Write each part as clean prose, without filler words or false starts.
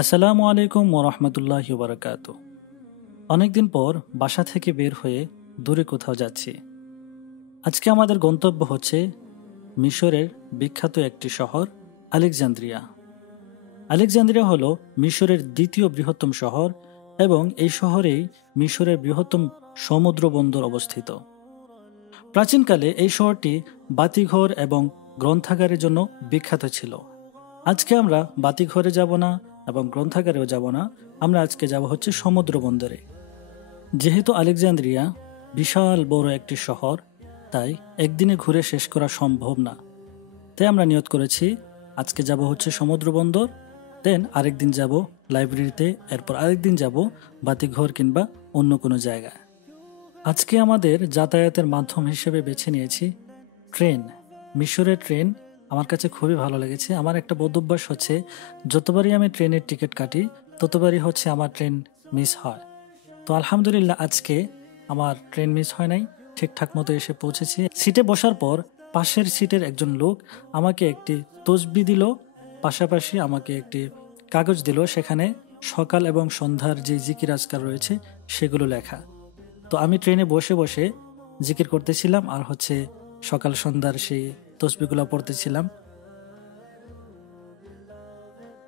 আসসালামু আলাইকুম ওরহমতুল্লাহি বারাকাত। অনেকদিন পর বাসা থেকে বের হয়ে দূরে কোথাও যাচ্ছি। আজকে আমাদের গন্তব্য হচ্ছে মিশরের বিখ্যাত একটি শহর আলেকজান্দ্রিয়া। আলেকজান্দ্রিয়া হলো মিশরের দ্বিতীয় বৃহত্তম শহর এবং এই শহরেই মিশরের বৃহত্তম সমুদ্র বন্দর অবস্থিত। প্রাচীনকালে এই শহরটি বাতিঘর এবং গ্রন্থাগারের জন্য বিখ্যাত ছিল। আজকে আমরা বাতিঘরে যাব না এবং গ্রন্থাগারেও যাব না, আমরা আজকে যাব হচ্ছে সমুদ্র বন্দরে। যেহেতু আলেকজান্দ্রিয়া বিশাল বড় একটি শহর, তাই একদিনে ঘুরে শেষ করা সম্ভব না। তাই আমরা নিয়ত করেছি আজকে যাব হচ্ছে সমুদ্র বন্দর, দেন আরেকদিন যাব লাইব্রেরিতে, এরপর আরেকদিন যাব বাতিঘর কিংবা অন্য কোনো জায়গায়। আজকে আমাদের যাতায়াতের মাধ্যম হিসেবে বেছে নিয়েছি ট্রেন। মিশরের ট্রেন আমার কাছে খুবই ভালো লেগেছে। আমার একটা বদভ্যাস হচ্ছে, যতবারই আমি ট্রেনের টিকিট কাটি ততবারই হচ্ছে আমার ট্রেন মিস হয়। তো আলহামদুলিল্লাহ আজকে আমার ট্রেন মিস হয় নাই, ঠিকঠাক মতো এসে পৌঁছেছি। সিটে বসার পর পাশের সিটের একজন লোক আমাকে একটি তসবি দিল, পাশাপাশি আমাকে একটি কাগজ দিল, সেখানে সকাল এবং সন্ধ্যার যে জিকির আজকার রয়েছে সেগুলো লেখা। তো আমি ট্রেনে বসে বসে জিকির করতেছিলাম আর হচ্ছে সকাল সন্ধ্যার সেই তসবিগুলো পড়তেছিলাম।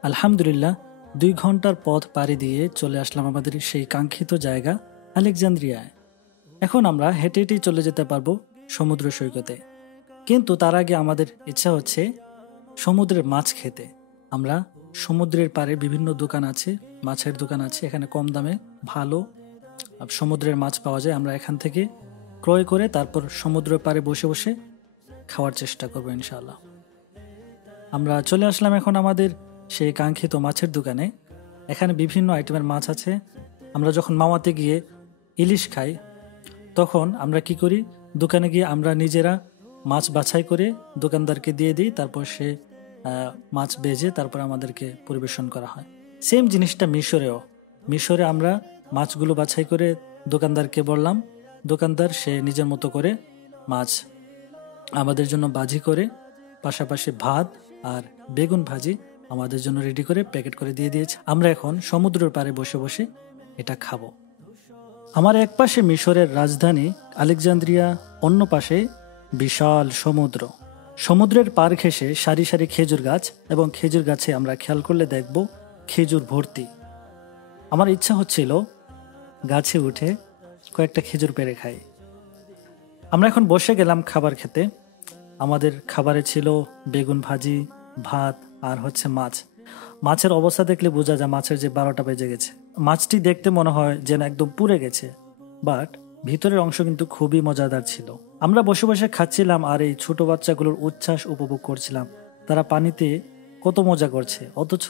আলহামদুলিল্লাহ 2 ঘন্টার পথ পাড়ি দিয়ে চলে আসলাম আমাদের সেই কাঙ্ক্ষিত জায়গা আলেকজান্দ্রিয়ায়। এখন আমরা হেঁটে হেঁটেই চলে যেতে পারবো সমুদ্র সৈকতে, কিন্তু তার আগে আমাদের ইচ্ছা হচ্ছে সমুদ্রের মাছ খেতে। আমরা সমুদ্রের পাড়ে বিভিন্ন দোকান আছে, মাছের দোকান আছে, এখানে কম দামে ভালো সমুদ্রের মাছ পাওয়া যায়। আমরা এখান থেকে ক্রয় করে তারপর সমুদ্রের পাড়ে বসে বসে খাওয়ার চেষ্টা করবো ইনশাআল্লাহ। আমরা চলে আসলাম এখন আমাদের সেই কাঙ্ক্ষিত মাছের দোকানে। এখানে বিভিন্ন আইটেমের মাছ আছে। আমরা যখন মামাতে গিয়ে ইলিশ খাই, তখন আমরা কি করি, দোকানে গিয়ে আমরা নিজেরা মাছ বাছাই করে দোকানদারকে দিয়ে দিই, তারপর সে মাছ বেজে তারপর আমাদেরকে পরিবেশন করা হয়। সেম জিনিসটা মিশরে আমরা মাছগুলো বাছাই করে দোকানদারকে বললাম, দোকানদার সে নিজের মতো করে মাছ আমাদের জন্য ভাজি করে, পাশাপাশি ভাত আর বেগুন ভাজি আমাদের জন্য রেডি করে প্যাকেট করে দিয়ে দিয়েছে। আমরা এখন সমুদ্রের পাড়ে বসে বসে এটা খাবো। আমার এক পাশে মিশরের রাজধানী আলেকজান্দ্রিয়া, অন্য পাশে বিশাল সমুদ্র। সমুদ্রের পার ঘেঁষে সারি সারি খেজুর গাছ, এবং খেজুর গাছে আমরা খেয়াল করলে দেখব খেজুর ভর্তি। আমার ইচ্ছা হচ্ছিল গাছে উঠে কয়েকটা খেজুর পেড়ে খাই। আমরা এখন বসে গেলাম খাবার খেতে। আমাদের খাবারে ছিল বেগুন ভাজি, ভাত আর হচ্ছে মাছ। মাছের অবস্থা দেখলে বোঝা যায় মাছের যে 12টা বেজে গেছে। মাছটি দেখতে মনে হয় যেন একদম পুড়ে গেছে, বাট ভিতরের অংশ কিন্তু খুবই মজাদার ছিল। আমরা বসে বসে খাচ্ছিলাম আর এই ছোট বাচ্চাগুলোর উচ্ছ্বাস উপভোগ করছিলাম। তারা পানিতে কত মজা করছে, অথচ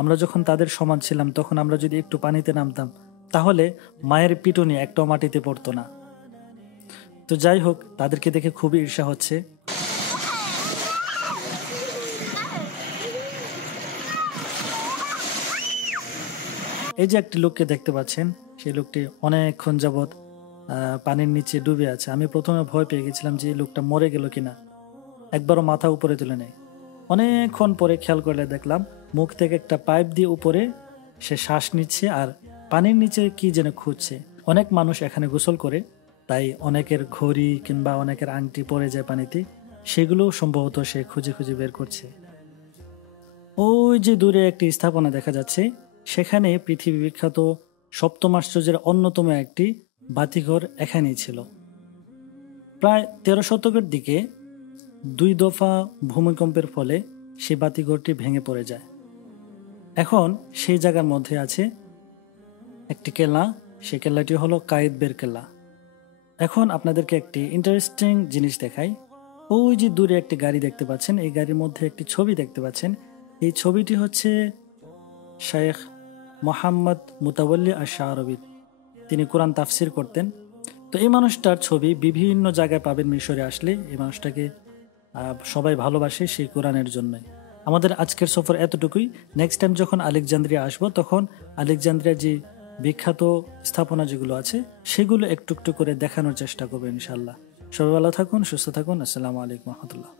আমরা যখন তাদের সমান ছিলাম তখন আমরা যদি একটু পানিতে নামতাম তাহলে মায়ের পিটুনি একটাও মাটিতে পড়তো না। তো যাই হোক, তাদেরকে দেখে খুবই ঈর্ষা হচ্ছে। এই যে একটি লোককে দেখতে পাচ্ছেন, সেই লোকটি অনেকক্ষণ যাবৎ পানির নিচে ডুবে আছে। আমি প্রথমে ভয় পেয়ে গেছিলাম যে এই লোকটা মরে গেল কিনা, একবারও মাথা উপরে তুলে নেই। অনেকক্ষণ পরে খেয়াল করলে দেখলাম মুখ থেকে একটা পাইপ দিয়ে উপরে সে শ্বাস নিচ্ছে আর পানির নিচে কি যেন খুঁজছে। অনেক মানুষ এখানে গোসল করে, তাই অনেকের ঘড়ি কিংবা অনেকের আংটি পড়ে যায় পানিতে, সেগুলো সম্ভবত সে খুঁজে খুঁজে বের করছে। ওই যে দূরে একটি স্থাপনা দেখা যাচ্ছে, সেখানে পৃথিবী বিখ্যাত সপ্তম আশ্চর্যের অন্যতম একটি বাতিঘর এখানেই ছিল। প্রায় 13 শতকের দিকে 2 দফা ভূমিকম্পের ফলে সেই বাতিঘরটি ভেঙে পড়ে যায়। এখন সেই জায়গার মধ্যে আছে একটি কেল্লা, সেই কেল্লাটি হলো কায়েতবের কেল্লা। এখন আপনাদেরকে একটি ইন্টারেস্টিং জিনিস দেখাই। ওই যে দূরে একটি গাড়ি দেখতে পাচ্ছেন, এই গাড়ির মধ্যে একটি ছবি দেখতে পাচ্ছেন। এই ছবিটি হচ্ছে শেখ মোহাম্মদ মুতাওয়াল্লি আশ-শাআরাবী, তিনি কোরআন তাফসির করতেন। তো এই মানুষটার ছবি বিভিন্ন জায়গায় পাবেন মিশরে আসলে। এই মানুষটাকে সবাই ভালোবাসে সেই কোরআনের জন্যই। আমাদের আজকের সফর এতটুকুই। নেক্সট টাইম যখন আলেকজান্দ্রিয়া আসবো তখন আলেকজান্দ্রিয়া যে বিখ্যাত স্থাপনা যেগুলো আছে সেগুলো একটু একটু করে দেখানোর চেষ্টা করবো ইনশাল্লাহ। সবাই ভালো থাকুন, সুস্থ থাকুন। আসসালামু আলাইকুম রহমতুল্লাহ।